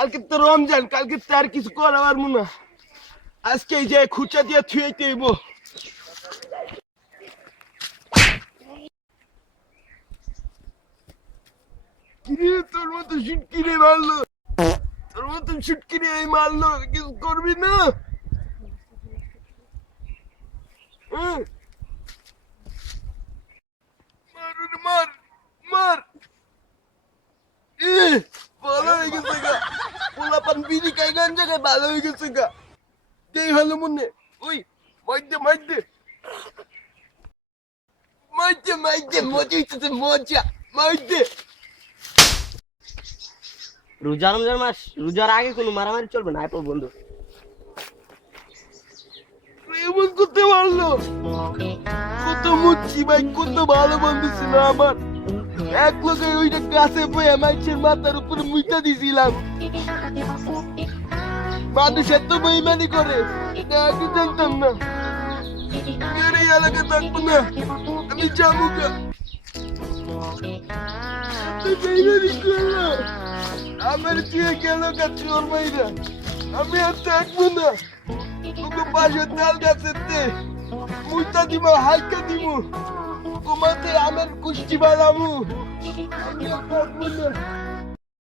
কালকে তো রমজান, কালকে তো আর কিছু করা পারবো না। আজকে যে খুচা দিয়ে থুয়েতে হইব। কিরে তোর মতো শুটকিরে মারলো, তোর মতো শুটকিরে এই মারলো, কিছু করবি না? হ্যাঁ? মার ওরে মার, মার। ভালো হয়ে গেছে গা, পোলাপান বিড়ি খাই গাঞ্জা খাই ভালো হয়ে গেছে গা। দেই ভালো মনে। ওই মাইদে মাইদে মাইদে মাইদে, মজা হইতেছে মজা, মাইদে। রমজান মাস, রোজার আগে কোনো মারামারি চলবে না আপন বন্ধু। এমন করতে পারলো, কত মুচ্ছি ভাই, কত ভালো বন্ধু ছিল আমার। এক লোকে ওইটা গাছে বয়ে মাইছের মাথার উপরে মুইতা দিছিলাম। মানুষ এত বেইমানি করে এটা আগে জানতাম না। আর এই এলাকা থাকবো না, আমি যাবো গা। এত বেইমানি করলো, আমার দিয়ে গেল গা চোর মাইরা। আমি আর থাকবো না। তোকে পাশে তাল গাছেতে মুইতা দিব, হাইকা দিব, তোমাতে আমার কুষ্টি বানাবো। আমি আর থাকবো না।